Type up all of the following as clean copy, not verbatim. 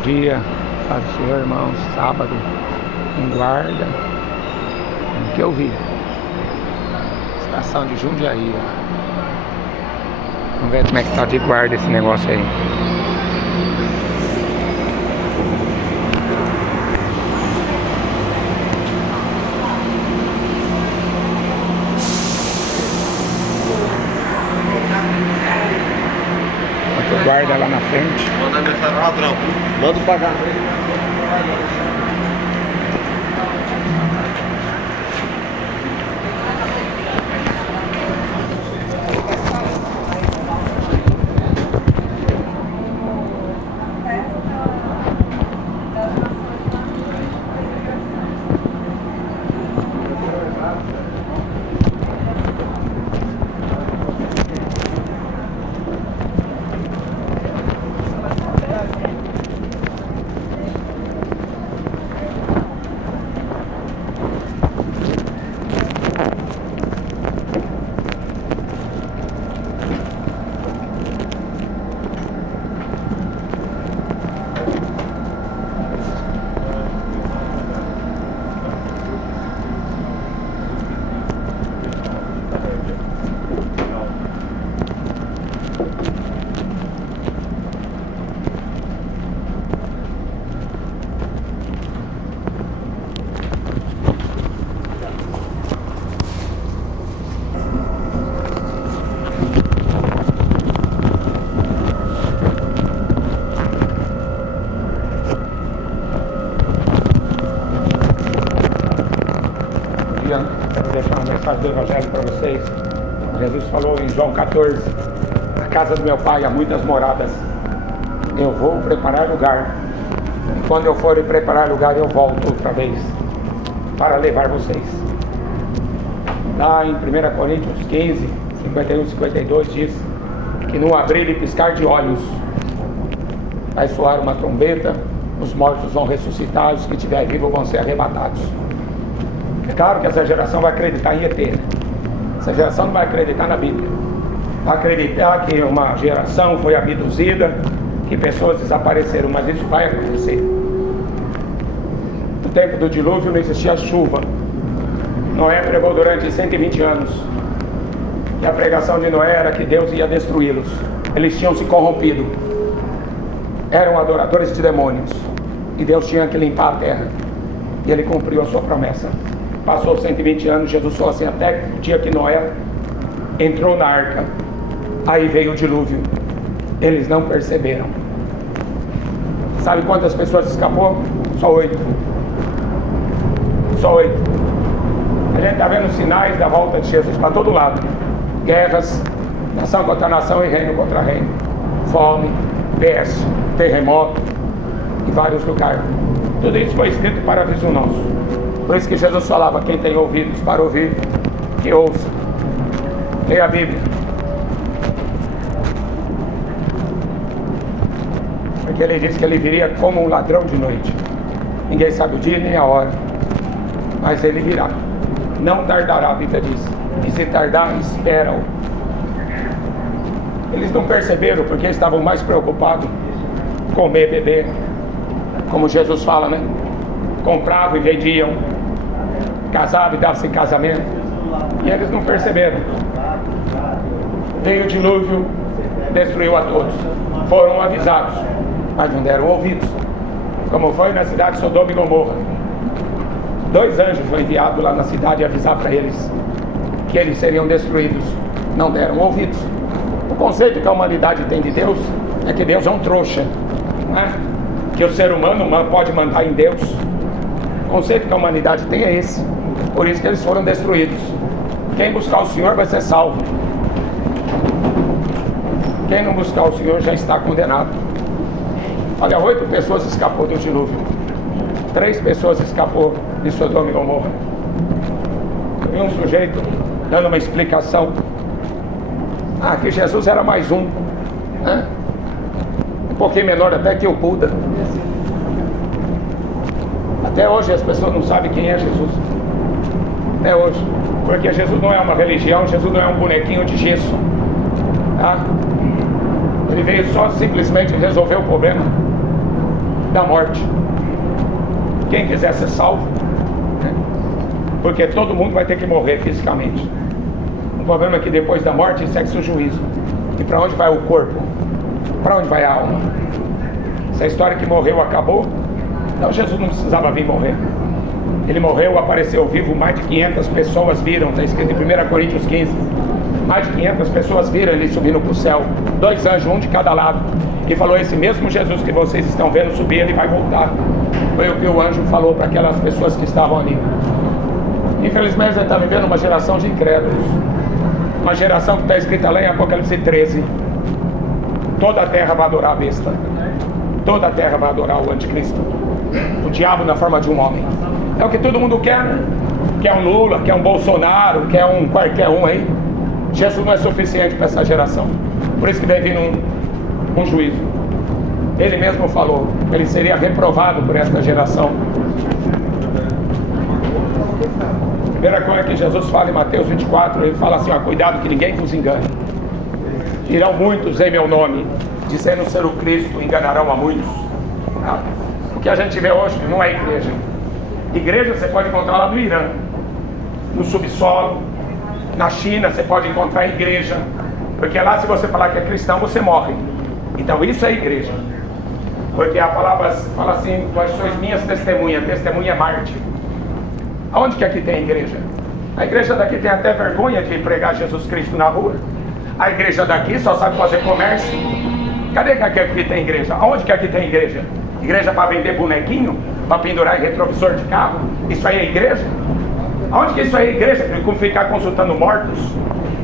dia, paz do Senhor, irmãos. Sábado, em Guarda, o que eu vi? Estação de Jundiaí, ó. Vamos ver como é que tá de guarda esse negócio aí. Outro guarda lá na frente. Manda mensagem, ladrão. Manda pagar. Quero deixar uma mensagem do Evangelho para vocês. Jesus falou em João 14: a casa do meu pai há muitas moradas. Eu vou preparar lugar. E quando eu for preparar lugar, eu volto outra vez para levar vocês. Lá em 1 Coríntios 15, 51 e 52 diz que no abrir e piscar de olhos vai soar uma trombeta, os mortos vão ressuscitar, os que estiverem vivos vão ser arrebatados. É claro que essa geração vai acreditar em ET, né? Essa geração não vai acreditar na Bíblia. Vai acreditar que uma geração foi abduzida, que pessoas desapareceram, mas isso vai acontecer. No tempo do dilúvio não existia chuva. Noé pregou durante 120 anos. E a pregação de Noé era que Deus ia destruí-los. Eles tinham se corrompido. Eram adoradores de demônios. E Deus tinha que limpar a terra. E Ele cumpriu a sua promessa. Passou 120 anos, Jesus falou assim, até o dia que Noé entrou na arca. Aí veio o dilúvio. Eles não perceberam. Sabe quantas pessoas escapou? Só 8. Só 8. A gente está vendo sinais da volta de Jesus para todo lado. Guerras, nação contra nação e reino contra reino. Fome, peste, terremoto em vários lugares. Tudo isso foi escrito para aviso nosso. Por isso que Jesus falava, quem tem ouvidos para ouvir, que ouça. Leia a Bíblia. Porque ele disse que ele viria como um ladrão de noite. Ninguém sabe o dia nem a hora, mas ele virá. Não tardará, a Bíblia diz. E se tardar, espera-o. Eles não perceberam porque estavam mais preocupados com comer, beber, como Jesus fala, né? Compravam e vendiam, casavam e davam-se em casamento, e eles não perceberam. Veio o dilúvio, destruiu a todos. Foram avisados, mas não deram ouvidos, como foi na cidade de Sodoma e Gomorra. 2 anjos foram enviados lá na cidade avisar para eles que eles seriam destruídos. Não deram ouvidos. O conceito que a humanidade tem de Deus é que Deus é um trouxa, né? Que o ser humano pode mandar em Deus. O conceito que a humanidade tem é esse. Por isso que eles foram destruídos. Quem buscar o Senhor vai ser salvo. Quem não buscar o Senhor já está condenado. Olha, 8 pessoas escapou do dilúvio. 3 pessoas escapou de Sodoma e Gomorra. Eu vi um sujeito dando uma explicação. Que Jesus era mais um, né? Um pouquinho menor até que o Buda. Até hoje as pessoas não sabem quem é Jesus. Até hoje. Porque Jesus não é uma religião, Jesus não é um bonequinho de gesso, tá? Ele veio só simplesmente resolver o problema. da morte. Quem quiser ser salvo, né? Porque todo mundo vai ter que morrer fisicamente. O problema é que depois da morte segue-se o juízo. E para onde vai o corpo? Para onde vai a alma? Se a história que morreu acabou, então Jesus não precisava vir morrer. Ele morreu, apareceu vivo, mais de 500 pessoas viram, está escrito em 1 Coríntios 15. Mais de 500 pessoas viram ele subindo para o céu, 2 anjos, um de cada lado, e falou: esse mesmo Jesus que vocês estão vendo subir, ele vai voltar. Foi o que o anjo falou para aquelas pessoas que estavam ali. Infelizmente a gente está vivendo uma geração de incrédulos, uma geração que está escrita lá em Apocalipse 13. Toda a terra vai adorar a besta, toda a terra vai adorar o anticristo, o diabo na forma de um homem. É o que todo mundo quer, né? Quer um Lula, quer um Bolsonaro, quer um qualquer um aí. Jesus não é suficiente para essa geração. Por isso que vai vir um juízo. Ele mesmo falou que ele seria reprovado por esta geração. A primeira coisa que Jesus fala em Mateus 24, ele fala assim: ó, cuidado que ninguém vos engane. Irão muitos em meu nome, dizendo ser o Cristo, enganarão a muitos. O que a gente vê hoje não é igreja. Igreja você pode encontrar lá no Irã, no subsolo. Na China você pode encontrar igreja, porque lá se você falar que é cristão você morre. Então isso é igreja. Porque a palavra fala assim: vós sois minhas testemunhas. Testemunha é Marte. Aonde que aqui tem igreja? A igreja daqui tem até vergonha de pregar Jesus Cristo na rua. A igreja daqui só sabe fazer comércio. Cadê que aqui tem igreja? Aonde que aqui tem igreja? Igreja para vender bonequinho? Para pendurar em retrovisor de carro? Isso aí é igreja? Aonde que isso é igreja? Como ficar consultando mortos?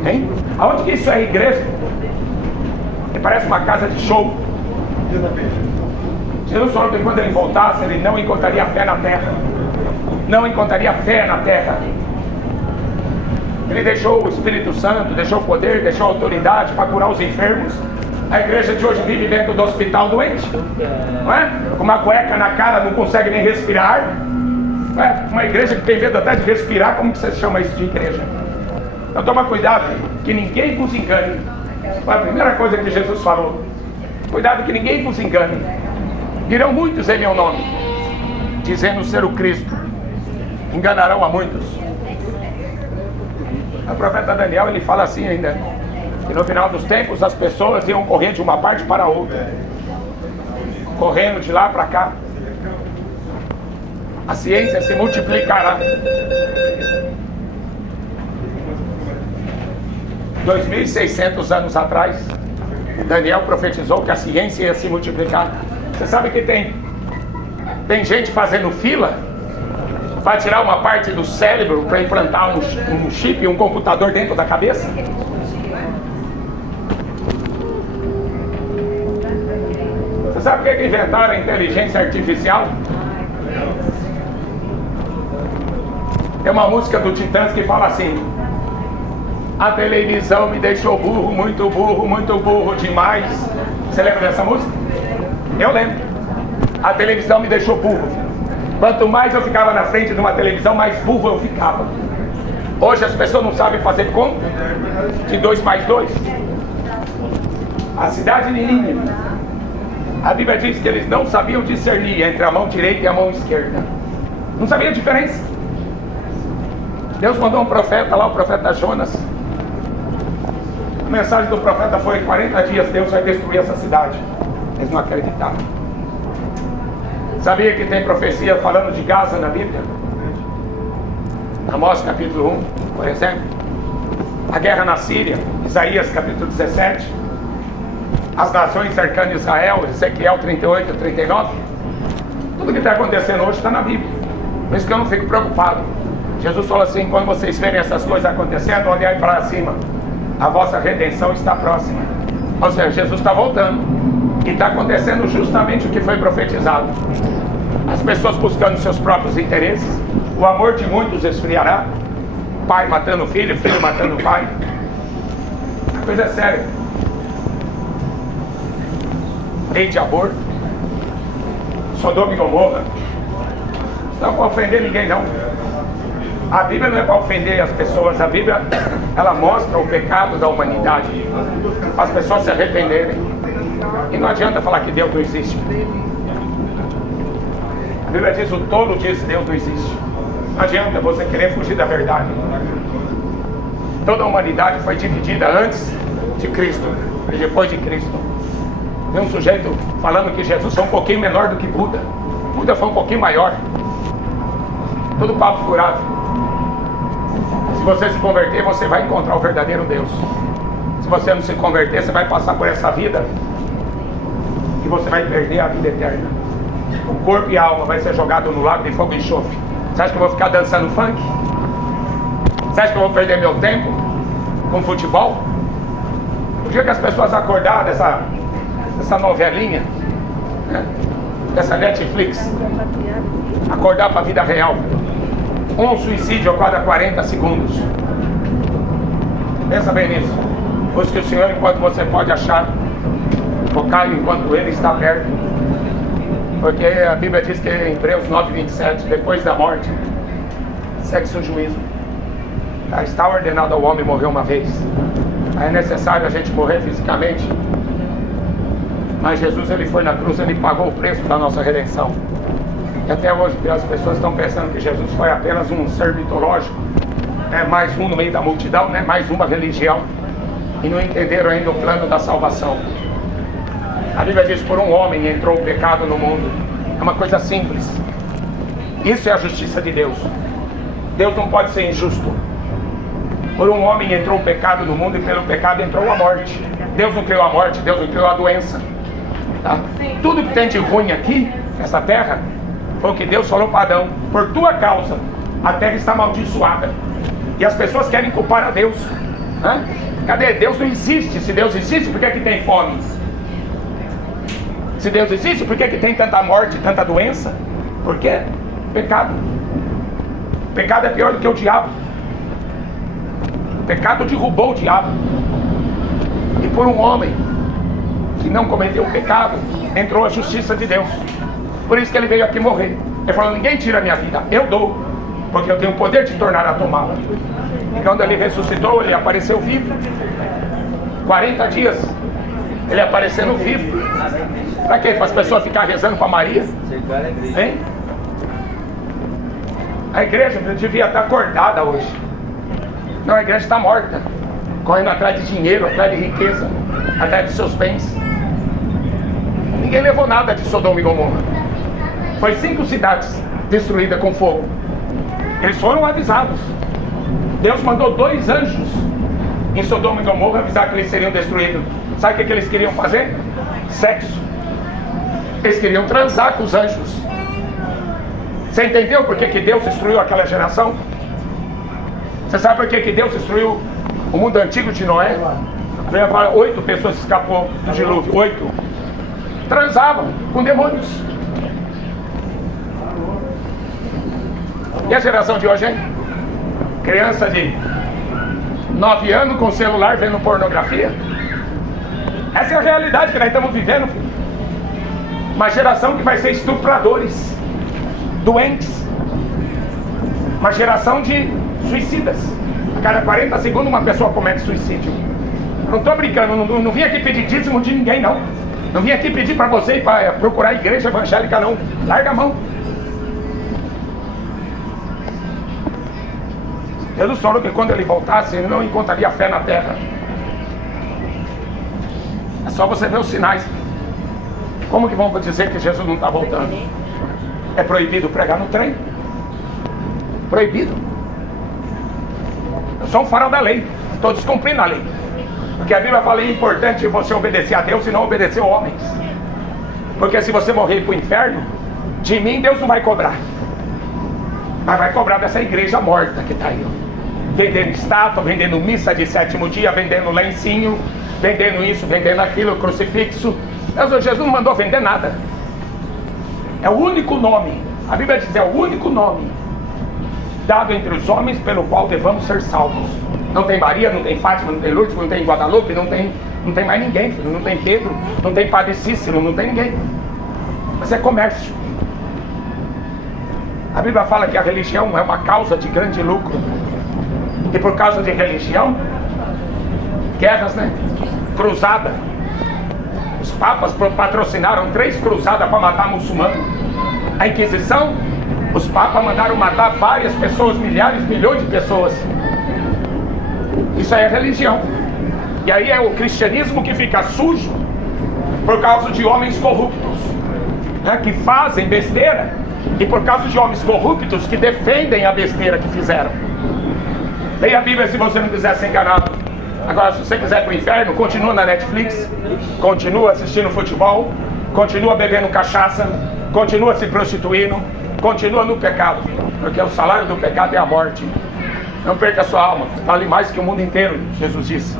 Hein? Aonde que isso é igreja? Que parece uma casa de show. Jesus falou que quando ele voltasse, ele não encontraria fé na terra. Não encontraria fé na terra. Ele deixou o Espírito Santo, deixou o poder, deixou a autoridade para curar os enfermos. A igreja de hoje vive dentro do hospital doente, não é? Com uma cueca na cara, não consegue nem respirar. Uma igreja que tem medo até de respirar, como que você chama isso de igreja? Então toma cuidado, que ninguém vos engane. Foi a primeira coisa que Jesus falou. Cuidado que ninguém vos engane. Dirão muitos em meu nome, dizendo ser o Cristo. Enganarão a muitos. O profeta Daniel, ele fala assim ainda, que no final dos tempos as pessoas iam correndo de uma parte para a outra, correndo de lá para cá. A ciência se multiplicará. 2.600 anos atrás, Daniel profetizou que a ciência ia se multiplicar. Você sabe que tem gente fazendo fila para tirar uma parte do cérebro para implantar um chip, um computador dentro da cabeça? Você sabe por que inventaram a inteligência artificial? Tem uma música do Titãs que fala assim: a televisão me deixou burro, muito burro demais. Você lembra dessa música? Eu lembro. A televisão me deixou burro. Quanto mais eu ficava na frente de uma televisão, mais burro eu ficava. Hoje as pessoas não sabem fazer conta de 2 mais 2. A cidade de Nínive, a Bíblia diz que eles não sabiam discernir entre a mão direita e a mão esquerda. Não sabia a diferença. Deus mandou um profeta lá, o profeta Jonas. A mensagem do profeta foi: 40 dias Deus vai destruir essa cidade. Eles não acreditaram. Sabia que tem profecia falando de Gaza na Bíblia? Amós capítulo 1, por exemplo. A guerra na Síria, Isaías capítulo 17. As nações cercando Israel, Ezequiel 38 e 39. Tudo que está acontecendo hoje está na Bíblia. Por isso que eu não fico preocupado. Jesus falou assim: quando vocês verem essas coisas acontecendo, olhai para cima, a vossa redenção está próxima. Ou seja, Jesus está voltando, e está acontecendo justamente o que foi profetizado. As pessoas buscando seus próprios interesses, o amor de muitos esfriará, pai matando filho, filho matando pai. A coisa é séria. Lei de aborto, Sodoma e Gomorra. Não é para ofender ninguém, não. A Bíblia não é para ofender as pessoas. A Bíblia, ela mostra o pecado da humanidade, as pessoas se arrependerem. E não adianta falar que Deus não existe. Bíblia diz: o tolo diz Deus não existe. Não adianta você querer fugir da verdade. Toda a humanidade foi dividida antes de Cristo e depois de Cristo. Tem um sujeito falando que Jesus foi um pouquinho menor do que Buda. Buda foi um pouquinho maior. Tudo papo furado. Se você se converter, você vai encontrar o verdadeiro Deus. Se você não se converter, você vai passar por essa vida e você vai perder a vida eterna. O corpo e a alma vai ser jogado no lago de fogo e enxofre. Você acha que eu vou ficar dançando funk? Você acha que eu vou perder meu tempo com futebol? O dia que as pessoas acordarem dessa novelinha, né? Dessa Netflix, acordar para a vida real, um suicídio a cada 40 segundos. Pensa bem nisso. Busque o Senhor enquanto você pode achar, focar enquanto Ele está perto. Porque a Bíblia diz que em Hebreus 9:27, depois da morte, segue-se o juízo. Está ordenado ao homem morrer uma vez. É necessário a gente morrer fisicamente. Mas Jesus, Ele foi na cruz, Ele pagou o preço da nossa redenção. E até hoje as pessoas estão pensando que Jesus foi apenas um ser mitológico, mais um no meio da multidão, mais uma religião, e não entenderam ainda o plano da salvação. A Bíblia diz: por um homem entrou o pecado no mundo. É uma coisa simples. Isso é a justiça de Deus. Deus não pode ser injusto. Por um homem entrou o pecado no mundo, e pelo pecado entrou a morte. Deus não criou a morte, Deus não criou a doença, tá? Tudo que tem de ruim aqui, nessa terra, foi o que Deus falou para Adão: por tua causa a terra está amaldiçoada. E as pessoas querem culpar a Deus. Cadê? Deus não existe. Se Deus existe, por que tem fome? Se Deus existe, por que tem tanta morte, tanta doença? Porque pecado. Pecado é pior do que o diabo. O pecado derrubou o diabo. E por um homem que não cometeu o pecado, entrou a justiça de Deus. Por isso que ele veio aqui morrer. Ele falou: ninguém tira a minha vida, eu dou, porque eu tenho o poder de tornar a tomá-la. E quando ele ressuscitou, ele apareceu vivo. 40 dias ele aparecendo vivo. Para quê? Para as pessoas ficarem rezando para Maria? Hein? A igreja devia estar acordada hoje. Não, a igreja está morta, correndo atrás de dinheiro, atrás de riqueza, atrás de seus bens. Ninguém levou nada de Sodoma e Gomorra. Foi 5 cidades destruídas com fogo. Eles foram avisados. Deus mandou 2 anjos em Sodoma e Gomorra avisar que eles seriam destruídos. Sabe o que eles queriam fazer? Sexo. Eles queriam transar com os anjos. Você entendeu por que Deus destruiu aquela geração? Você sabe por que Deus destruiu o mundo antigo de Noé? 8 pessoas escapou do dilúvio. 8 transavam com demônios. E a geração de hoje, hein? Criança de 9 anos com celular vendo pornografia. Essa é a realidade que nós estamos vivendo, filho. Uma geração que vai ser estupradores, doentes. Uma geração de suicidas. A cada 40 segundos uma pessoa comete suicídio. Não estou brincando, não vim aqui pedir dízimo de ninguém, não. Não vim aqui pedir para você ir para procurar a igreja evangélica, não. Larga a mão. Jesus falou que quando ele voltasse, ele não encontraria fé na terra. É só você ver os sinais. Como que vão dizer que Jesus não está voltando? É proibido pregar no trem. Proibido. Eu sou um farol da lei. Estou descumprindo a lei. Porque a Bíblia fala que é importante você obedecer a Deus e não obedecer a homens. Porque se você morrer para o inferno, de mim Deus não vai cobrar. Mas vai cobrar dessa igreja morta que está aí. Vendendo estátua, vendendo missa de 7º dia, vendendo lencinho, vendendo isso, vendendo aquilo, crucifixo. Jesus não mandou vender nada. É o único nome, a Bíblia diz, é o único nome dado entre os homens pelo qual devamos ser salvos. Não tem Maria, não tem Fátima, não tem Lourdes, não tem Guadalupe, não tem mais ninguém, filho. Não tem Pedro, não tem Padre Cícero, não tem ninguém. Mas é comércio. A Bíblia fala que a religião é uma causa de grande lucro. E por causa de religião, guerras, cruzada. Os papas patrocinaram 3 cruzadas para matar muçulmano. A Inquisição, os papas mandaram matar várias pessoas, milhares, milhões de pessoas. Isso aí é religião. E aí é o cristianismo que fica sujo por causa de homens corruptos, né, que fazem besteira, e por causa de homens corruptos que defendem a besteira que fizeram. Leia a Bíblia se você não quiser ser enganado. Agora, se você quiser ir para o inferno, continua na Netflix, continua assistindo futebol, continua bebendo cachaça, continua se prostituindo, continua no pecado, porque o salário do pecado é a morte. Não perca a sua alma, vale mais que o mundo inteiro, Jesus disse.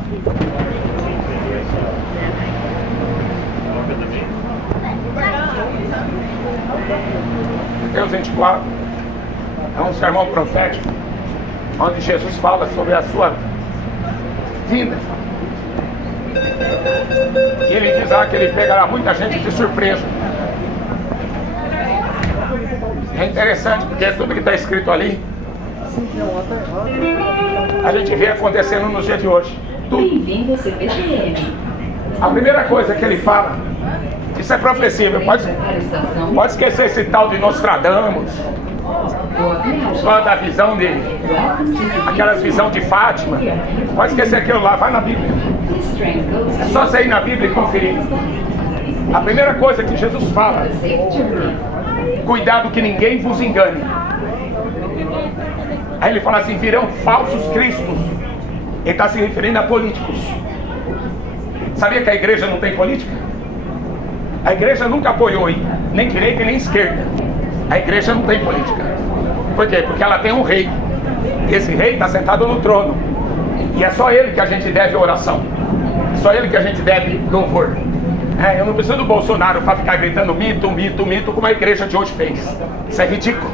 Mateus 24 é um sermão profético, onde Jesus fala sobre a sua vinda. E ele diz que ele pegará muita gente de surpresa. É interessante, porque tudo que está escrito ali, a gente vê acontecendo nos dias de hoje. Bem-vindo ao CPTM. A primeira coisa que ele fala, isso é profecia, pode esquecer esse tal de Nostradamus, só da visão dele, aquelas visões de Fátima, pode esquecer aquilo lá, vai na Bíblia. É só você ir na Bíblia e conferir. A primeira coisa que Jesus fala: cuidado que ninguém vos engane. Aí ele fala assim: virão falsos cristos. Ele está se referindo a políticos. Sabia que a igreja não tem política? A igreja nunca apoiou nem direita e nem esquerda. A igreja não tem política. Por quê? Porque ela tem um rei. Esse rei está sentado no trono. E é só ele que a gente deve oração. É só ele que a gente deve louvor. Eu não preciso do Bolsonaro para ficar gritando mito, mito, mito, como a igreja de hoje fez. Isso é ridículo.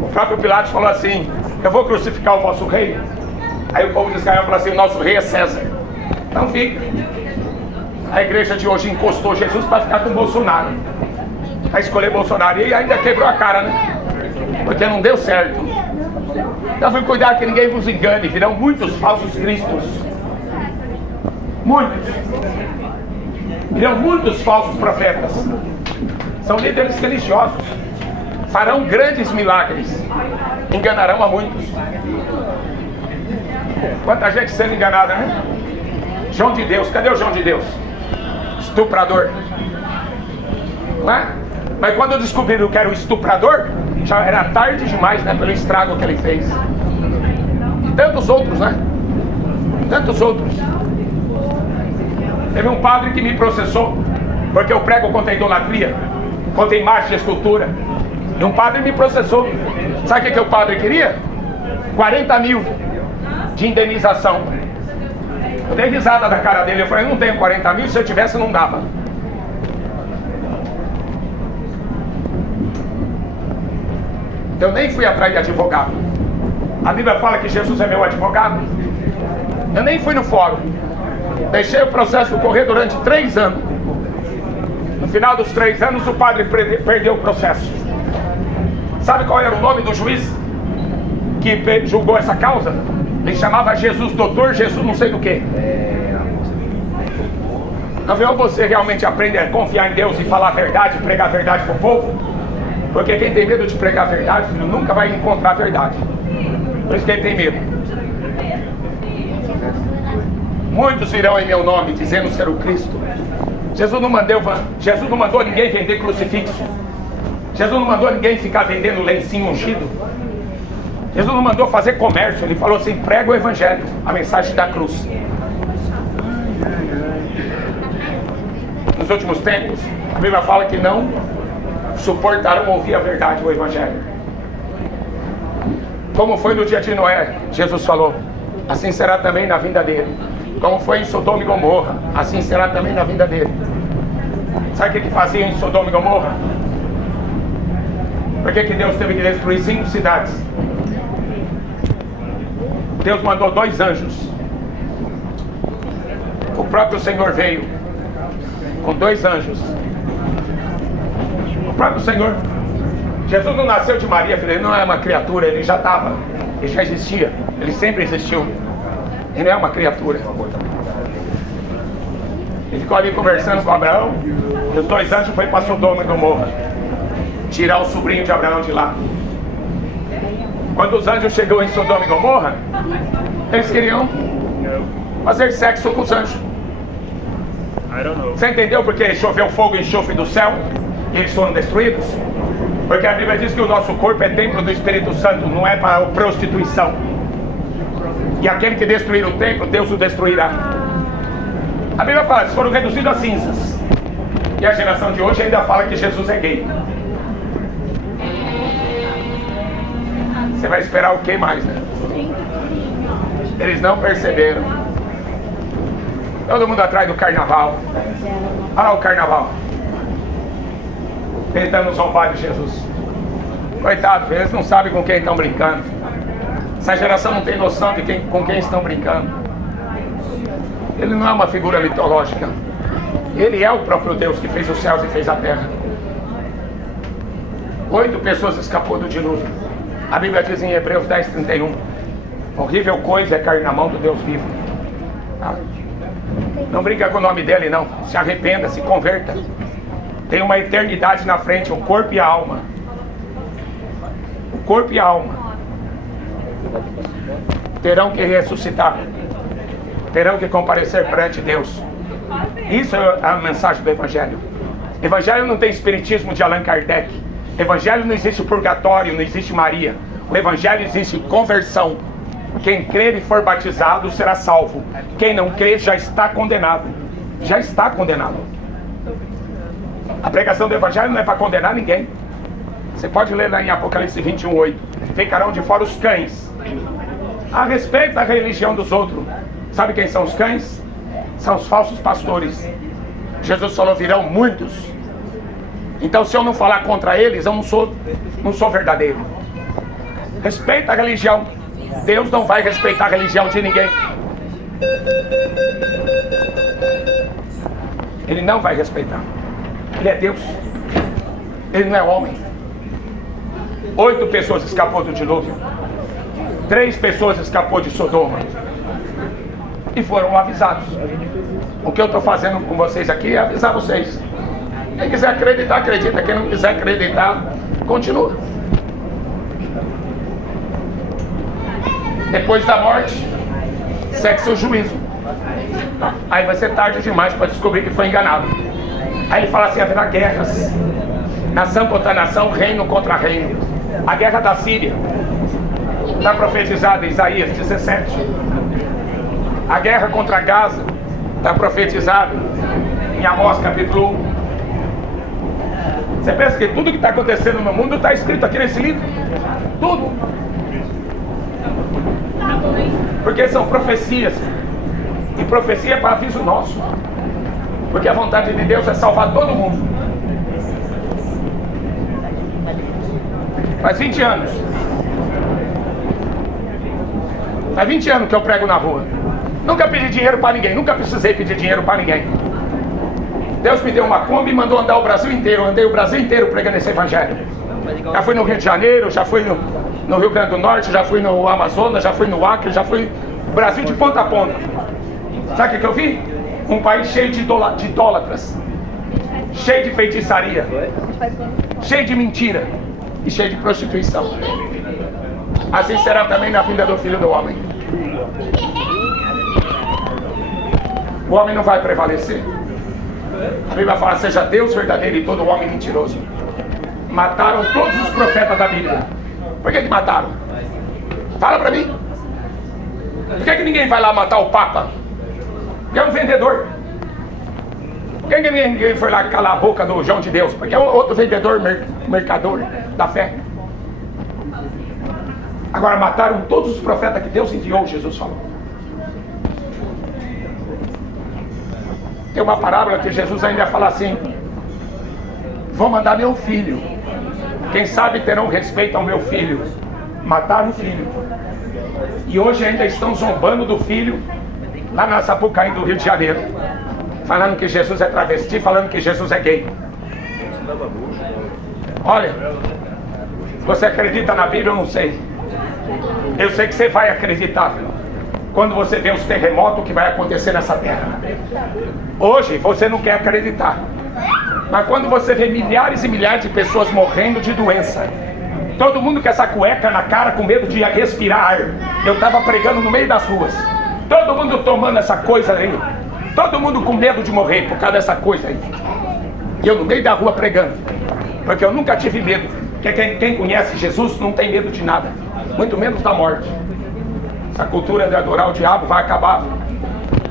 O próprio Pilatos falou assim: eu vou crucificar o vosso rei. Aí o povo de Israel falou assim: o nosso rei é César. Então fica. A igreja de hoje encostou Jesus para ficar com Bolsonaro, para escolher Bolsonaro, e ainda quebrou a cara, né? Porque não deu certo. Então foi cuidar que ninguém vos engane, virão muitos falsos cristos. Muitos. Virão muitos falsos profetas. São líderes religiosos. Farão grandes milagres. Enganarão a muitos. Quanta gente sendo enganada, né? João de Deus, cadê o João de Deus? Estuprador. Não é? Mas quando descobriram que era o estuprador, já era tarde demais, né? Pelo estrago que ele fez. E tantos outros, né? Tantos outros. Teve um padre que me processou porque eu prego contra a idolatria, contra a imagem e escultura. E um padre me processou. Sabe o que o padre queria? 40 mil de indenização. Eu dei risada da cara dele. Eu falei: não tenho 40 mil, se eu tivesse não dava. Eu nem fui atrás de advogado. A Bíblia fala que Jesus é meu advogado. Eu nem fui no fórum. Deixei o processo correr durante 3 anos. No final dos 3 anos, o padre perdeu o processo. Sabe qual era o nome do juiz que julgou essa causa? Ele chamava Jesus Doutor, Jesus não sei do que. Não viu você realmente aprender a confiar em Deus e falar a verdade, pregar a verdade para o povo? Porque quem tem medo de pregar a verdade, filho, nunca vai encontrar a verdade. Por isso que ele tem medo. Muitos virão em meu nome, dizendo ser o Cristo. Jesus não mandou ninguém vender crucifixo. Jesus não mandou ninguém ficar vendendo lencinho ungido. Jesus não mandou fazer comércio. Ele falou assim: prega o evangelho, a mensagem da cruz. Nos últimos tempos, a Bíblia fala que não suportaram ouvir a verdade, o evangelho. Como foi no dia de Noé, Jesus falou, assim será também na vinda dele. Como foi em Sodoma e Gomorra, assim será também na vinda dele. Sabe o que faziam em Sodoma e Gomorra? Por que Deus teve que destruir 5 cidades? Deus mandou 2 anjos. O próprio Senhor veio com 2 anjos. O próprio Senhor. Jesus não nasceu de Maria, filho. Ele não é uma criatura, ele já estava. Ele já existia. Ele sempre existiu. Ele não é uma criatura. Ele ficou ali conversando com Abraão. E os dois anjos foram para Sodoma e Gomorra tirar o sobrinho de Abraão de lá. Quando os anjos chegou em Sodoma e Gomorra, eles queriam fazer sexo com os anjos. Você entendeu porque choveu fogo e enxofre do céu e eles foram destruídos? Porque a Bíblia diz que o nosso corpo é templo do Espírito Santo, não é para prostituição. E aquele que destruir o templo, Deus o destruirá. A Bíblia fala, eles foram reduzidos a cinzas. E a geração de hoje ainda fala que Jesus é gay. Você vai esperar o que mais, né? Eles não perceberam. Todo mundo atrás do carnaval. Olha lá o carnaval. Tentando zombar de Jesus. Coitado, eles não sabem com quem estão brincando. Essa geração não tem noção de com quem estão brincando. Ele não é uma figura mitológica. Ele é o próprio Deus que fez os céus e fez a terra. 8 pessoas escapou do dilúvio. A Bíblia diz em Hebreus 10:31. Horrível coisa é cair na mão do Deus vivo. Não brinca com o nome dele, não. Se arrependa, se converta. Tem uma eternidade na frente, o corpo e a alma. O corpo e a alma terão que ressuscitar. Terão que comparecer perante Deus. Isso é a mensagem do Evangelho. Evangelho não tem espiritismo de Allan Kardec. Evangelho não existe purgatório, não existe Maria. O Evangelho existe conversão. Quem crer e for batizado será salvo. Quem não crer já está condenado. Já está condenado. A pregação do Evangelho não é para condenar ninguém. Você pode ler lá em Apocalipse 21:8. Ficarão de fora os cães. A respeito da religião dos outros. Sabe quem são os cães? São os falsos pastores. Jesus falou, virão muitos. Então se eu não falar contra eles, eu não sou verdadeiro. Respeita a religião. Deus não vai respeitar a religião de ninguém. Ele não vai respeitar. Ele é Deus. Ele não é homem. 8 pessoas escapou do dilúvio. 3 pessoas escapou de Sodoma. E foram avisados. O que eu estou fazendo com vocês aqui é avisar vocês. Quem quiser acreditar, acredita. Quem não quiser acreditar, continua. Depois da morte, segue seu juízo. Aí vai ser tarde demais para descobrir que foi enganado. Aí ele fala assim, haverá guerras. Nação contra nação, reino contra reino. A guerra da Síria está profetizada em Isaías 17. A guerra contra Gaza está profetizada em Amós capítulo 1. Você pensa que tudo que está acontecendo no mundo está escrito aqui nesse livro? Tudo. Porque são profecias. E profecia é para aviso nosso. Porque a vontade de Deus é salvar todo mundo. Faz 20 anos. Faz 20 anos que eu prego na rua. Nunca pedi dinheiro para ninguém. Nunca precisei pedir dinheiro para ninguém. Deus me deu uma Kombi e mandou andar o Brasil inteiro. Eu andei o Brasil inteiro pregando esse Evangelho. Já fui no Rio de Janeiro, já fui no Rio Grande do Norte, já fui no Amazonas, já fui no Acre, já fui no Brasil de ponta a ponta. Sabe o que eu vi? Um país cheio de idólatras, cheio de feitiçaria, cheio de mentira e cheio de prostituição. Assim será também na vinda do Filho do Homem. O homem não vai prevalecer. A Bíblia fala, seja Deus verdadeiro e todo homem mentiroso. Mataram todos os profetas da Bíblia. Por que mataram? Fala pra mim. Por que ninguém vai lá matar o Papa? Porque é um vendedor. Por que ninguém foi lá calar a boca do João de Deus? Porque é outro vendedor, mercador da fé. Agora mataram todos os profetas que Deus enviou, Jesus falou. Tem uma parábola que Jesus ainda fala assim: vou mandar meu filho. Quem sabe terão respeito ao meu filho. Mataram o filho. E hoje ainda estão zombando do filho lá na Sapucaí do Rio de Janeiro, falando que Jesus é travesti, falando que Jesus é gay. Olha, se você acredita na Bíblia, eu não sei. Eu sei que você vai acreditar. quando você vê os terremotos que vai acontecer nessa terra. Hoje você não quer acreditar, mas quando você vê milhares e milhares de pessoas morrendo de doença, todo mundo com essa cueca na cara com medo de respirar ar. Eu estava pregando no meio das ruas, todo mundo tomando essa coisa aí, todo mundo com medo de morrer por causa dessa coisa aí. E eu no meio da rua pregando, porque eu nunca tive medo. Porque quem conhece Jesus não tem medo de nada, muito menos da morte. Essa cultura de adorar o diabo vai acabar.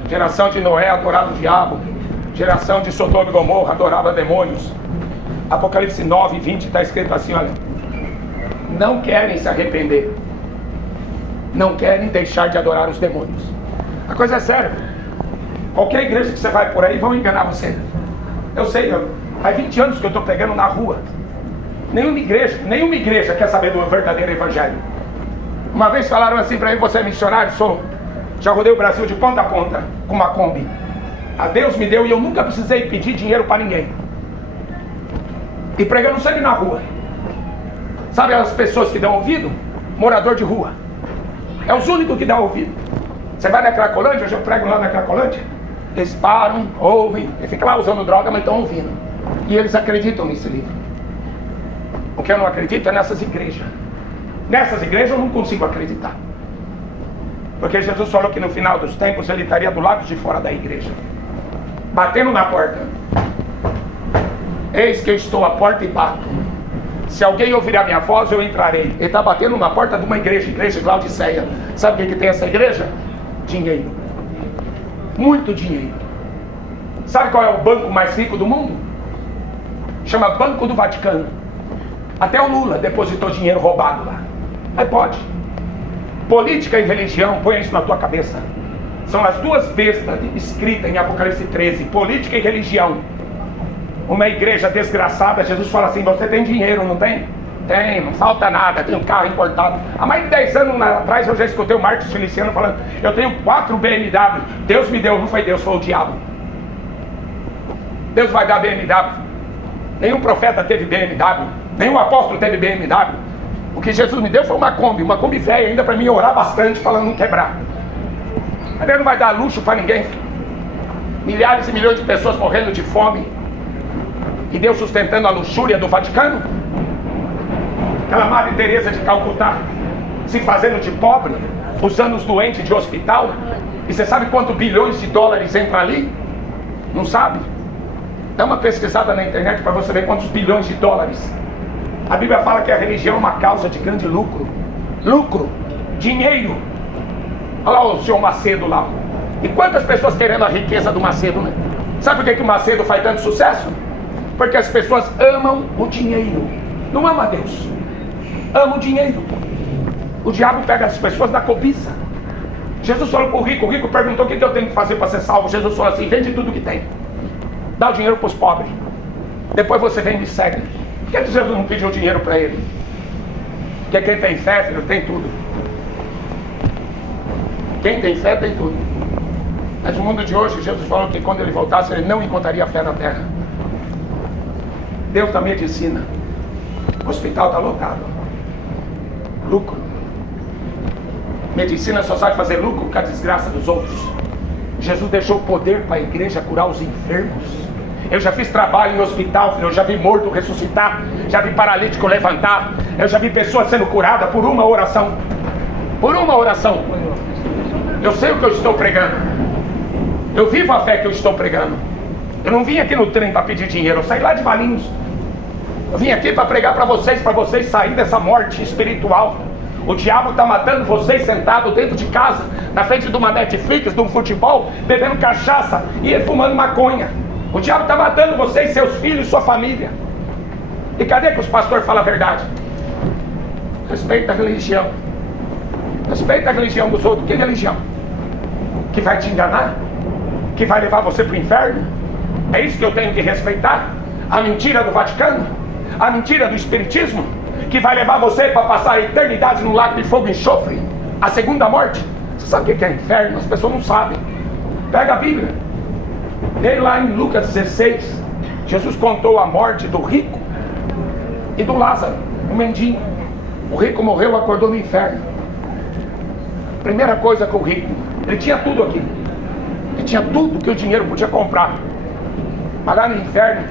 Geração de Noé adorava o diabo, geração de Sodoma e Gomorra adorava demônios. Apocalipse 9, 20 está escrito assim, olha: não querem se arrepender, não querem deixar de adorar os demônios. A coisa é séria. Qualquer igreja que você vai por aí vão enganar você. Eu sei, faz 20 anos que eu estou pregando na rua. Nenhuma igreja quer saber do verdadeiro evangelho. Uma vez falaram assim para mim: você é missionário? Sou. Já rodei o Brasil de ponta a ponta com uma Kombi. A Deus me deu e eu nunca precisei pedir dinheiro para ninguém. E pregando sempre na rua. Sabe as pessoas que dão ouvido? Morador de rua. É os únicos que dão ouvido. Você vai na Cracolândia, hoje eu prego lá na Cracolândia, eles param, ouvem, e ficam lá usando droga, mas estão ouvindo. E eles acreditam nesse livro. O que eu não acredito é nessas igrejas. Nessas igrejas eu não consigo acreditar. Porque Jesus falou que no final dos tempos ele estaria do lado de fora da igreja, batendo na porta. Eis que eu estou à porta e bato. Se alguém ouvir a minha voz, eu entrarei. Ele está batendo na porta de uma igreja, igreja de Laodiceia. Sabe o que tem essa igreja? Dinheiro. Muito dinheiro. Sabe qual é o banco mais rico do mundo? Chama Banco do Vaticano. Até o Lula depositou dinheiro roubado lá. Aí pode. Política e religião, põe isso na tua cabeça. São as duas bestas escritas em Apocalipse 13. Política e religião. Uma igreja desgraçada, Jesus fala assim: você tem dinheiro, não tem? Tem, não falta nada, tem um carro importado. Há mais de 10 anos atrás eu já escutei o Marcos Feliciano falando: eu tenho 4 BMW. Deus me deu, não foi Deus, foi o diabo. Deus vai dar BMW. Nenhum profeta teve BMW, nenhum apóstolo teve BMW. O que Jesus me deu foi uma Kombi velha ainda para mim orar bastante, falando não quebrar. Mas Deus não vai dar luxo para ninguém. Milhares e milhões de pessoas morrendo de fome, e Deus sustentando a luxúria do Vaticano. Aquela Madre Teresa de Calcutá se fazendo de pobre, usando os doentes de hospital. E você sabe quantos bilhões de dólares entra ali? Não sabe? Dá uma pesquisada na internet para você ver quantos bilhões de dólares. A Bíblia fala que a religião é uma causa de grande lucro. Lucro, dinheiro. Olha lá o senhor Macedo lá. E quantas pessoas querendo a riqueza do Macedo, né? Sabe por que o Macedo faz tanto sucesso? Porque as pessoas amam o dinheiro. Não ama Deus. Ama o dinheiro. O diabo pega as pessoas na cobiça. Jesus falou para o rico perguntou: o que eu tenho que fazer para ser salvo? Jesus falou assim: vende tudo que tem, dá o dinheiro para os pobres, depois você vem e me segue. Por que Jesus não pediu dinheiro para ele? Porque quem tem fé, filho, tem tudo. Quem tem fé tem tudo. Mas no mundo de hoje, Jesus falou que quando ele voltasse, ele não encontraria fé na terra. Deus da medicina, o hospital está lotado. Lucro. Medicina só sabe fazer lucro com a desgraça dos outros. Jesus deixou poder para a igreja curar os enfermos. Eu já fiz trabalho em hospital, filho. Eu já vi morto ressuscitar, já vi paralítico levantar, eu já vi pessoas sendo curadas por uma oração. Por uma oração. Eu sei o que eu estou pregando. Eu vivo a fé que eu estou pregando. Eu não vim aqui no trem para pedir dinheiro. Eu saí lá de Valinhos. Eu vim aqui para pregar para vocês saírem dessa morte espiritual. O diabo está matando vocês sentados dentro de casa, na frente de uma Netflix, de um futebol, bebendo cachaça e fumando maconha. O diabo está matando vocês, seus filhos, sua família. E cadê que os pastores falam a verdade? Respeita a religião. Respeita a religião dos outros. Que religião? Que vai te enganar? Que vai levar você para o inferno? É isso que eu tenho que respeitar? A mentira do Vaticano? A mentira do Espiritismo? Que vai levar você para passar a eternidade no lago de fogo e enxofre? A segunda morte? Você sabe o que é inferno? As pessoas não sabem. Pega a Bíblia. Lê lá em Lucas 16. Jesus contou a morte do rico e do Lázaro, o mendigo. O rico morreu, acordou no inferno. Primeira coisa com o rico: Ele tinha tudo aqui. Ele tinha tudo que o dinheiro podia comprar. Mas lá no inferno,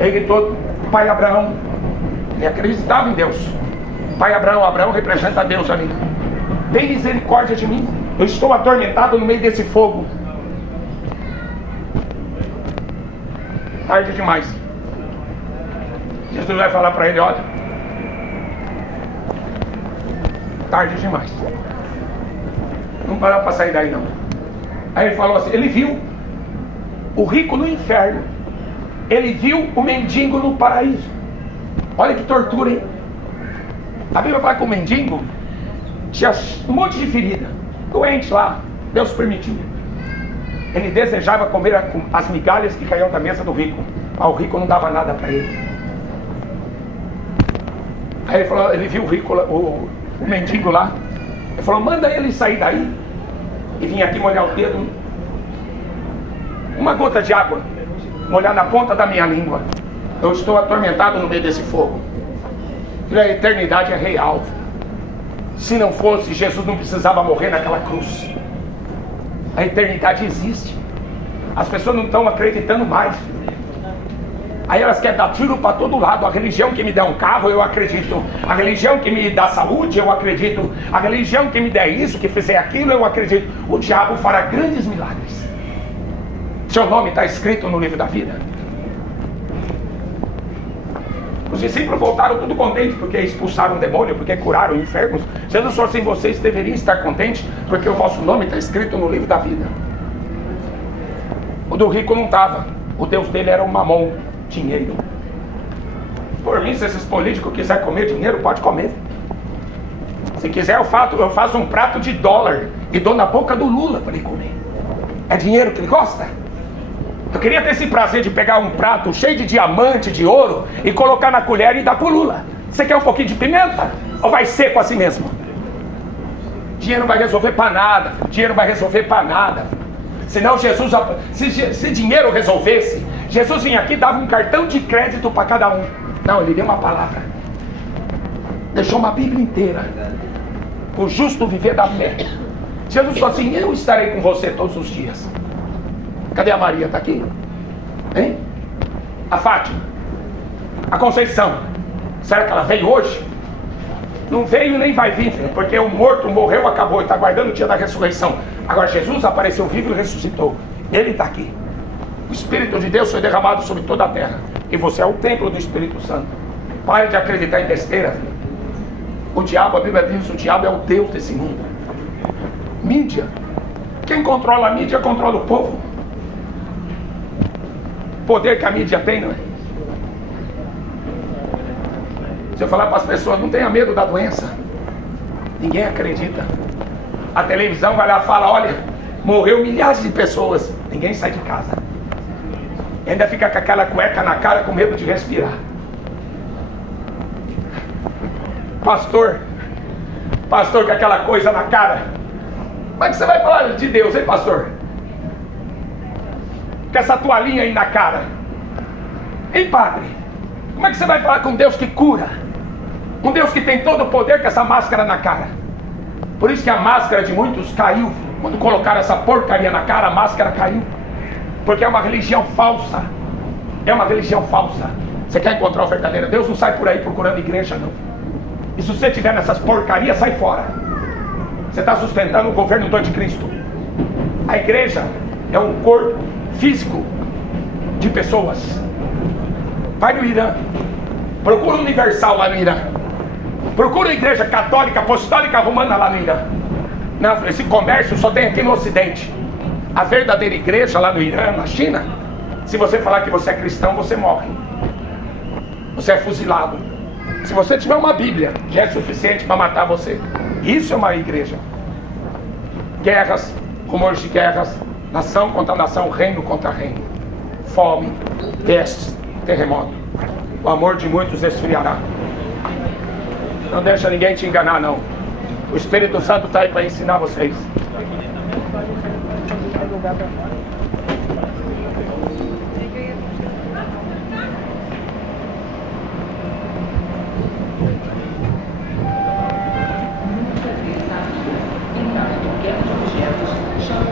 ele todo, pai Abraão, ele acreditava em Deus. Pai Abraão representa Deus ali. Tem misericórdia de mim. Eu estou atormentado no meio desse fogo. Tarde demais. Jesus vai falar para ele, olha, tarde demais. Não parou para sair daí não. Aí ele falou assim, ele viu o rico no inferno. Ele viu o mendigo no paraíso. Olha que tortura, hein? A Bíblia fala que o mendigo tinha um monte de ferida, doente lá, Deus permitiu. Ele desejava comer as migalhas que caíam da mesa do rico, mas o rico não dava nada para ele. Aí ele falou, ele viu o rico, o mendigo lá. Ele falou, manda ele sair daí e vir aqui molhar o dedo, uma gota de água, molhar na ponta da minha língua. Eu estou atormentado no meio desse fogo. A eternidade é real. Se não fosse, Jesus não precisava morrer naquela cruz. A eternidade existe. As pessoas não estão acreditando mais. Aí elas querem dar tiro para todo lado. A religião que me der um carro, eu acredito. A religião que me dá saúde, eu acredito. A religião que me der isso, que fizer aquilo, eu acredito. O diabo fará grandes milagres. Seu nome está escrito no livro da vida. Os discípulos voltaram tudo contentes porque expulsaram o demônio, porque curaram enfermos. Jesus falou assim, vocês deveriam estar contentes porque o vosso nome está escrito no livro da vida. O do rico não estava. O Deus dele era o mamon, dinheiro. Por mim, se esses políticos quiserem comer dinheiro, pode comer. Se quiser, eu faço um prato de dólar e dou na boca do Lula para ele comer. É dinheiro que ele gosta? Eu queria ter esse prazer de pegar um prato cheio de diamante, de ouro, e colocar na colher e dar pro Lula. Você quer um pouquinho de pimenta? Ou vai seco assim mesmo? Dinheiro não vai resolver para nada. Dinheiro vai resolver para nada. Senão Jesus, se dinheiro resolvesse, Jesus vinha aqui e dava um cartão de crédito para cada um. Não, ele deu uma palavra. Deixou uma Bíblia inteira. O justo viver da fé. Jesus falou assim, eu estarei com você todos os dias. Cadê a Maria? Está aqui? Hein? A Fátima? A Conceição? Será que ela veio hoje? Não veio nem vai vir, porque o morto morreu, acabou, está aguardando o dia da ressurreição. Agora Jesus apareceu vivo e ressuscitou. Ele está aqui. O Espírito de Deus foi derramado sobre toda a terra. E você é o templo do Espírito Santo. Pare de acreditar em besteira, filho. O diabo, a Bíblia diz, o diabo é o Deus desse mundo. Mídia. Quem controla a mídia controla o povo. Poder que a mídia tem, não é? Se eu falar para as pessoas, não tenha medo da doença, ninguém acredita. A televisão vai lá e fala, olha, morreu milhares de pessoas, ninguém sai de casa. E ainda fica com aquela cueca na cara com medo de respirar. Pastor com aquela coisa na cara. Como é que você vai falar de Deus, hein, pastor? Com essa toalhinha aí na cara. Hein, padre? Como é que você vai falar com Deus que cura? Um Deus que tem todo o poder com essa máscara na cara. Por isso que a máscara de muitos caiu. Quando colocaram essa porcaria na cara, a máscara caiu. Porque é uma religião falsa. É uma religião falsa. Você quer encontrar o verdadeiro Deus? Não sai por aí procurando igreja, não. E se você estiver nessas porcarias, sai fora. Você está sustentando o governo do anticristo. A igreja é um corpo físico de pessoas. Vai no Irã, procura o Universal lá no Irã, procura a igreja católica, apostólica romana lá no Irã. Não, esse comércio só tem aqui no Ocidente. A verdadeira igreja lá no Irã, na China, se você falar que você é cristão, você morre. Você é fuzilado. Se você tiver uma Bíblia, já é suficiente para matar você. Isso é uma igreja. Guerras, rumores de guerras, nação contra nação, reino contra reino, fome, pestes, terremoto. O amor de muitos esfriará. Não deixa ninguém te enganar, não. O Espírito Santo está aí para ensinar vocês. Em qualquer objetos, chame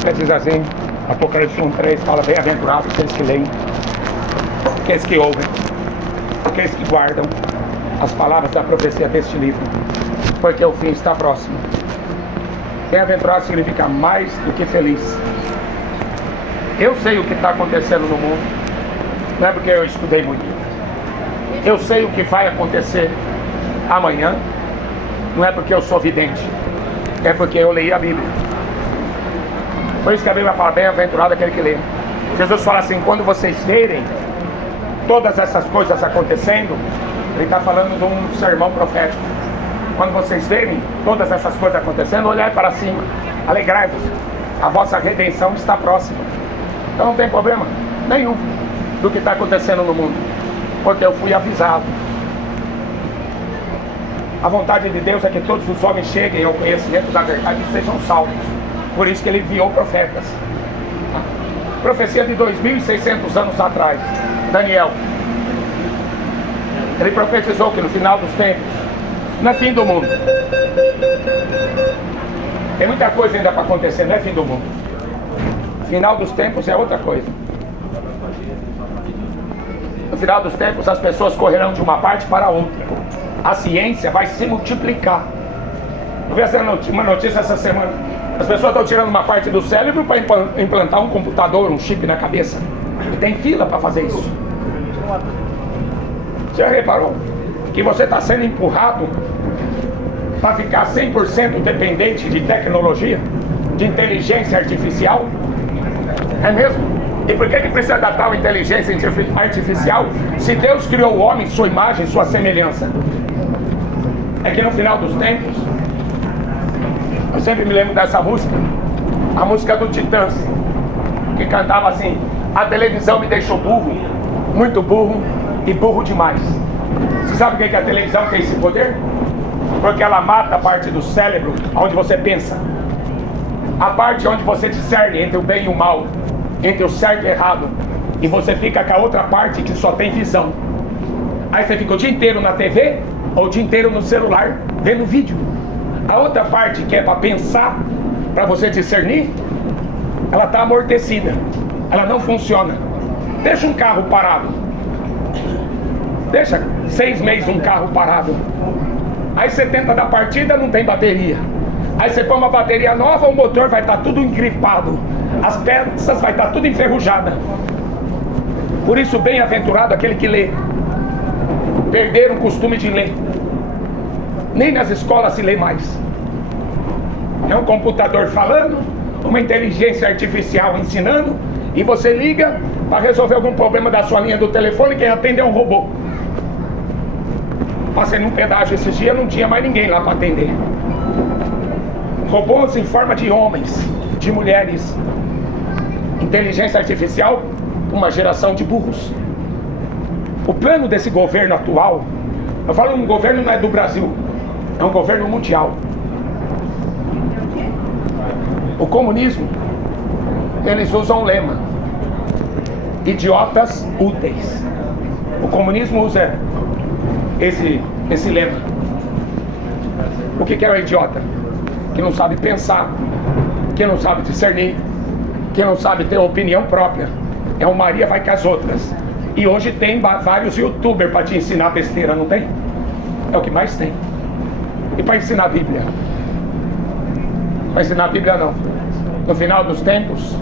Diz assim, Apocalipse 1:3 fala: bem-aventurados aqueles que leem, aqueles que ouvem, aqueles que guardam as palavras da profecia deste livro, porque o fim está próximo. Bem-aventurado significa mais do que feliz. Eu sei o que está acontecendo no mundo, não é porque eu estudei muito. Eu sei o que vai acontecer amanhã, não é porque eu sou vidente, é porque eu leio a Bíblia. Por isso que a Bíblia fala: bem-aventurado aquele que lê. Jesus fala assim: quando vocês verem todas essas coisas acontecendo, ele está falando de um sermão profético. Quando vocês verem todas essas coisas acontecendo, olhai para cima, alegrai-vos, a vossa redenção está próxima. Então não tem problema nenhum do que está acontecendo no mundo, porque eu fui avisado. A vontade de Deus é que todos os homens cheguem ao conhecimento da verdade e sejam salvos. Por isso que ele enviou profetas. Profecia de 2.600 anos atrás, Daniel, ele profetizou que no final dos tempos não é fim do mundo. Tem muita coisa ainda para acontecer, não é fim do mundo. Final dos tempos é outra coisa. No final dos tempos as pessoas correrão de uma parte para outra. A ciência vai se multiplicar. Eu vi uma notícia essa semana. As pessoas estão tirando uma parte do cérebro para implantar um computador, um chip na cabeça. E tem fila para fazer isso. Você já reparou que você está sendo empurrado para ficar 100% dependente de tecnologia, de inteligência artificial? É mesmo? E por que precisa da tal inteligência artificial se Deus criou o homem, sua imagem, sua semelhança? É que no final dos tempos, eu sempre me lembro dessa música, a música do Titãs, que cantava assim: a televisão me deixou burro, muito burro e burro demais. Você sabe por que a televisão tem esse poder? Porque ela mata a parte do cérebro onde você pensa, a parte onde você discerne entre o bem e o mal, entre o certo e o errado, e você fica com a outra parte que só tem visão. Aí você fica o dia inteiro na TV ou o dia inteiro no celular vendo vídeo. A outra parte, que é para pensar, para você discernir, ela está amortecida, ela não funciona. Deixa um carro parado, deixa 6 meses um carro parado, aí você tenta dar partida, não tem bateria. Aí você põe uma bateria nova, o motor vai estar tudo engripado, as peças vai estar tudo enferrujada. Por isso, bem-aventurado aquele que lê. Perderam o costume de ler. Nem nas escolas se lê mais. É um computador falando, uma inteligência artificial ensinando, e você liga para resolver algum problema da sua linha do telefone, quem atende é um robô. Passei num pedágio esses dias, não tinha mais ninguém lá para atender. Robôs em forma de homens, de mulheres. Inteligência artificial, uma geração de burros. O plano desse governo atual, eu falo um governo não é do Brasil, é um governo mundial. O comunismo, eles usam um lema: idiotas úteis. O comunismo usa esse lema. O que é o idiota? Que não sabe pensar, que não sabe discernir, que não sabe ter opinião própria. É um Maria vai com as outras. E hoje tem vários youtubers para te ensinar besteira, não tem? É o que mais tem. E para ensinar a Bíblia? Para ensinar a Bíblia não. No final dos tempos,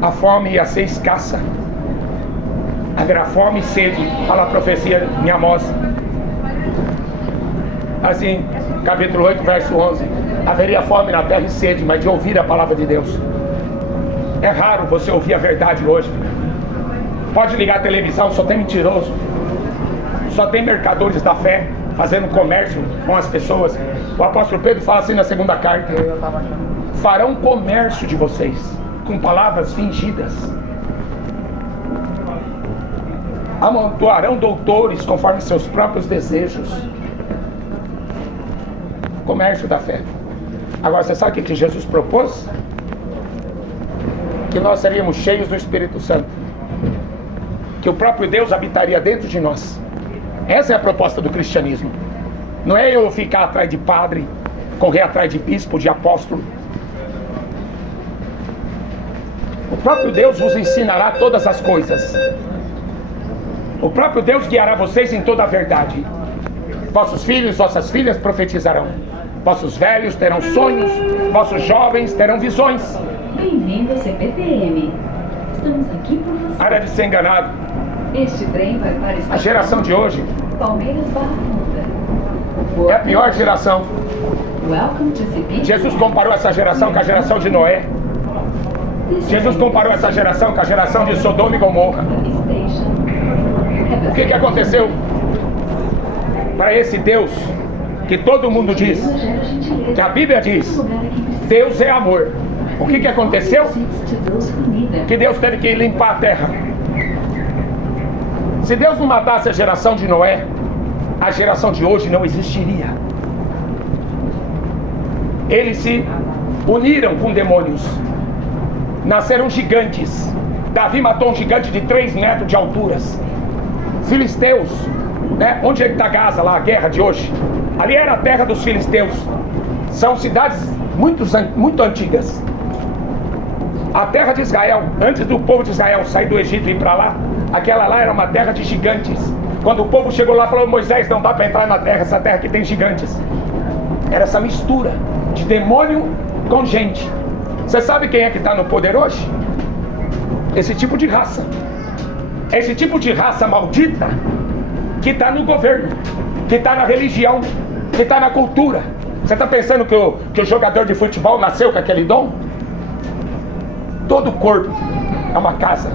a fome ia ser escassa. Haverá fome e sede. Fala a profecia em Amós. Assim, capítulo 8, verso 11. Haveria fome na terra e sede, mas de ouvir a palavra de Deus. É raro você ouvir a verdade hoje. Pode ligar a televisão, só tem mentiroso. Só tem mercadores da fé fazendo comércio com as pessoas. O apóstolo Pedro fala assim na segunda carta: farão comércio de vocês com palavras fingidas. Amontoarão doutores conforme seus próprios desejos. Comércio da fé. Agora você sabe o que Jesus propôs? Que nós seríamos cheios do Espírito Santo, que o próprio Deus habitaria dentro de nós. Essa é a proposta do cristianismo. Não é eu ficar atrás de padre, correr atrás de bispo, de apóstolo. O próprio Deus vos ensinará todas as coisas. O próprio Deus guiará vocês em toda a verdade. Vossos filhos, vossas filhas profetizarão. Vossos velhos terão sonhos. Vossos jovens terão visões. Bem-vindo ao CPTM. Estamos aqui por você. Para de ser enganado. Este trem vai para a estação A geração de hoje Palmeiras Barra Funda. é a pior geração. Welcome to CPTM. Jesus comparou essa geração com a geração de Noé. Jesus comparou essa geração com a geração de Sodoma e Gomorra. O que aconteceu? Para esse Deus que todo mundo diz, que a Bíblia diz, Deus é amor. O que aconteceu? Que Deus teve que limpar a terra. Se Deus não matasse a geração de Noé, a geração de hoje não existiria. Eles se uniram com demônios. Nasceram gigantes. Davi matou um gigante de 3 metros de alturas. Filisteus, né? Onde é que está Gaza lá, a guerra de hoje? Ali era a terra dos filisteus. São cidades muito antigas. A terra de Israel, antes do povo de Israel sair do Egito e ir para lá, aquela lá era uma terra de gigantes. Quando o povo chegou lá, falou: Moisés, não dá para entrar na terra, essa terra que tem gigantes. Era essa mistura de demônio com gente. Você sabe quem é que está no poder hoje? Esse tipo de raça. Esse tipo de raça maldita que está no governo, que está na religião, que está na cultura. Você está pensando que o jogador de futebol nasceu com aquele dom? Todo corpo é uma casa.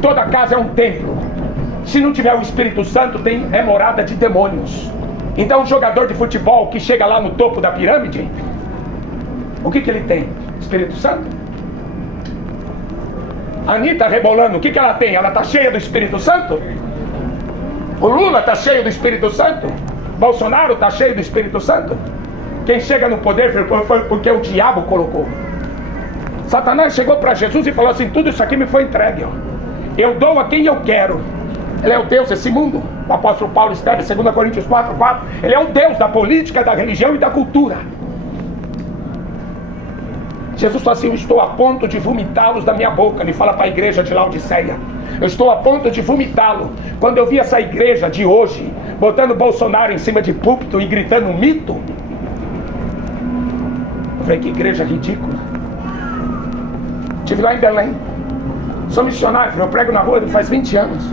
Toda casa é um templo. Se não tiver o Espírito Santo, é morada de demônios. Então, um jogador de futebol que chega lá no topo da pirâmide, o que ele tem? Espírito Santo. A Anitta rebolando, o que ela tem? Ela está cheia do Espírito Santo? O Lula está cheio do Espírito Santo? Bolsonaro está cheio do Espírito Santo? Quem chega no poder foi porque o diabo colocou. Satanás chegou para Jesus e falou assim: tudo isso aqui me foi entregue, ó. Eu dou a quem eu quero. Ele é o Deus desse mundo. O apóstolo Paulo escreve 2 Coríntios 4:4. Ele é o Deus da política, da religião e da cultura. Jesus falou assim: eu estou a ponto de vomitá-los da minha boca. Ele fala para a igreja de Laodiceia: eu estou a ponto de vomitá-lo. Quando eu vi essa igreja de hoje botando Bolsonaro em cima de púlpito e gritando um mito, eu falei: que igreja ridícula. Estive lá em Belém. Sou missionário, eu prego na rua faz 20 anos.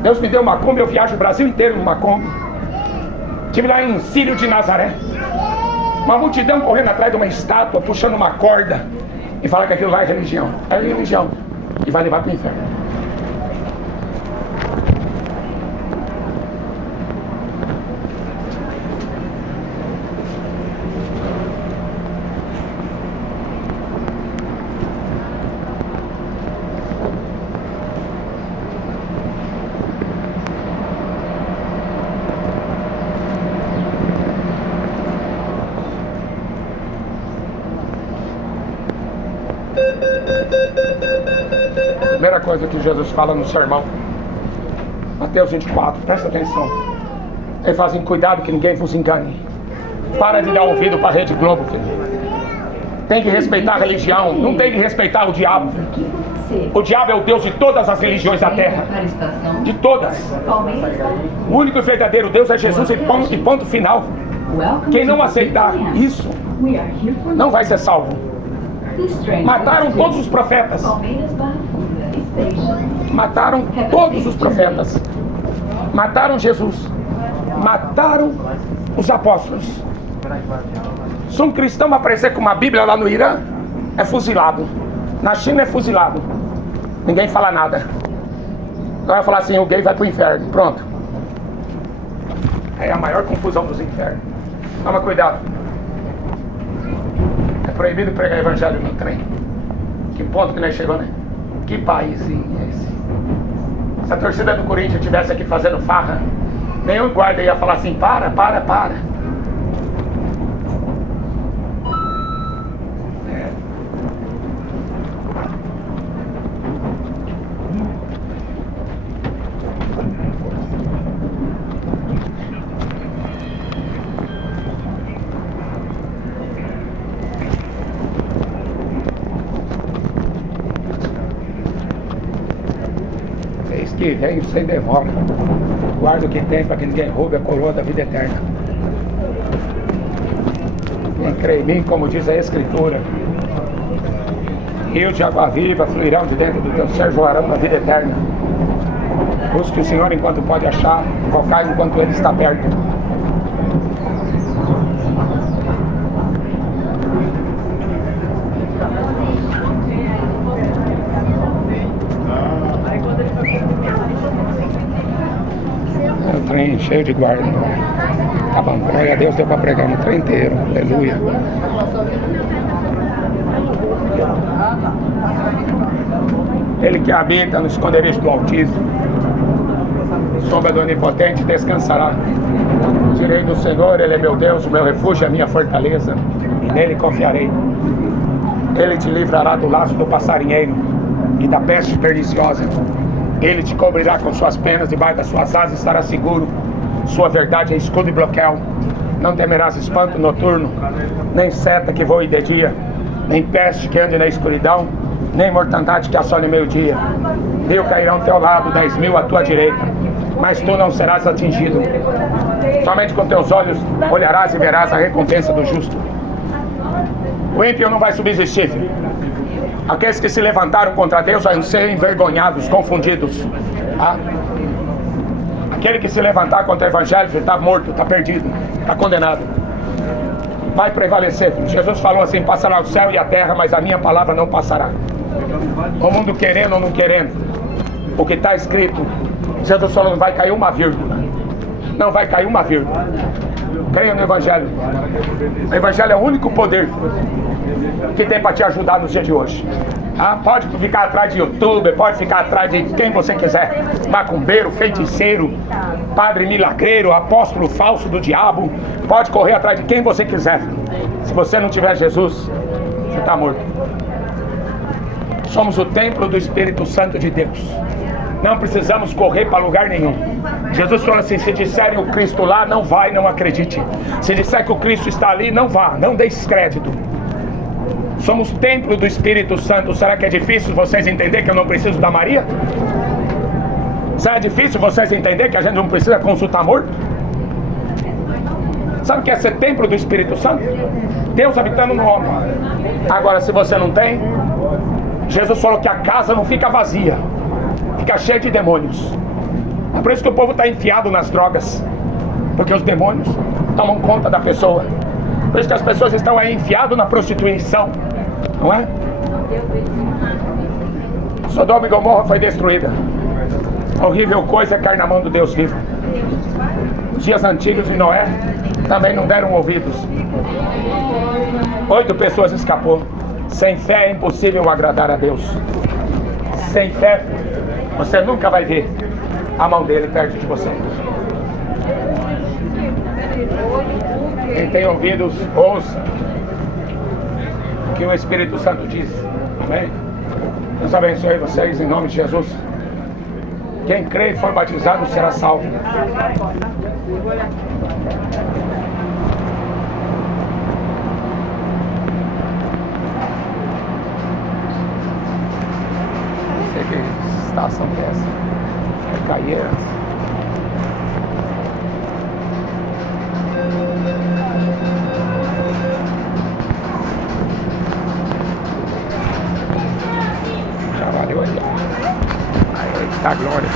Deus me deu uma Kombi, eu viajo o Brasil inteiro numa Kombi. Estive lá em Círio de Nazaré. Uma multidão correndo atrás de uma estátua, puxando uma corda, e fala que aquilo lá é religião. É religião. E vai levar para o inferno. Primeira coisa que Jesus fala no sermão, Mateus 24, presta atenção. Ele fala assim: cuidado que ninguém vos engane. Para de dar ouvido para a Rede Globo, filho. Tem que respeitar a religião, não tem que respeitar o diabo. O diabo é o Deus de todas as religiões da terra. De todas. O único e verdadeiro Deus é Jesus e ponto final. Quem não aceitar isso não vai ser salvo. Mataram todos os profetas. Mataram todos os profetas. Mataram Jesus. Mataram os apóstolos. Se um cristão aparecer com uma Bíblia lá no Irã, é fuzilado. Na China é fuzilado. Ninguém fala nada. Então vai falar assim: o gay vai pro inferno. Pronto. É a maior confusão dos infernos. Toma cuidado. É proibido pregar evangelho no trem. Que ponto que nós chegamos, né? Que paísinho é esse? Se a torcida do Corinthians estivesse aqui fazendo farra, nenhum guarda ia falar assim: para. que vem sem demora. Guarda o que tem para que ninguém roube a coroa da vida eterna. Quem crê em mim, como diz a Escritura, rios de água viva fluirão de dentro do teu ser, jorrarão da vida eterna. Busque o Senhor enquanto pode achar, invocai enquanto Ele está perto. É um trem cheio de guarda. Tá bom, glória a Deus, deu para pregar no trem inteiro. Aleluia. Ele que habita no esconderijo do Altíssimo, sombra do Onipotente descansará. Direi do Senhor, Ele é meu Deus, o meu refúgio, a minha fortaleza, e nele confiarei. Ele te livrará do laço do passarinheiro e da peste perniciosa. Ele te cobrirá com suas penas, debaixo das suas asas estará seguro. Sua verdade é escudo e bloqueio. Não temerás espanto noturno, nem seta que voe de dia, nem peste que ande na escuridão, nem mortandade que assole meio-dia. 1000 cairão ao teu lado, 10.000 à tua direita, mas tu não serás atingido. Somente com teus olhos olharás e verás a recompensa do justo. O ímpio não vai subsistir. Aqueles que se levantaram contra Deus vão ser envergonhados, confundidos. Aquele que se levantar contra o Evangelho está morto, está perdido, está condenado. Vai prevalecer. Jesus falou assim: passará o céu e a terra, mas a minha palavra não passará. O mundo querendo ou não querendo, o que está escrito, Jesus falou: não vai cair uma vírgula. Não vai cair uma vírgula. Creia no Evangelho. O Evangelho é o único poder que tem para te ajudar nos dias de hoje. Pode ficar atrás de youtuber, pode ficar atrás de quem você quiser, macumbeiro, feiticeiro, padre milagreiro, apóstolo falso do diabo, pode correr atrás de quem você quiser. Se você não tiver Jesus, você está morto. Somos o templo do Espírito Santo de Deus. Não precisamos correr para lugar nenhum. Jesus falou assim: se disserem o Cristo lá, não vai, não acredite. Se disser que o Cristo está ali, não vá, não dê descrédito. Somos templo do Espírito Santo. Será que é difícil vocês entenderem que eu não preciso da Maria? Será difícil vocês entenderem que a gente não precisa consultar morto? Sabe o que é ser templo do Espírito Santo? Deus habitando no homem. Agora, se você não tem, Jesus falou que a casa não fica vazia, fica cheia de demônios. É por isso que o povo está enfiado nas drogas, porque os demônios tomam conta da pessoa. Por isso que as pessoas estão aí enfiadas na prostituição, não é? Sodoma e Gomorra foi destruída. Horrível coisa é cair na mão do Deus vivo. Os dias antigos de Noé também não deram ouvidos. 8 pessoas escapou. Sem fé é impossível agradar a Deus. Sem fé você nunca vai ver a mão dele perto de você. Quem tem ouvidos, ouça o que o Espírito Santo diz. Amém? Deus abençoe vocês em nome de Jesus. Quem crê e for batizado será salvo. Não sei que estação que é essa. É Caieiras. Valeu aí. Aí está a glória.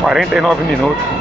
49 minutos.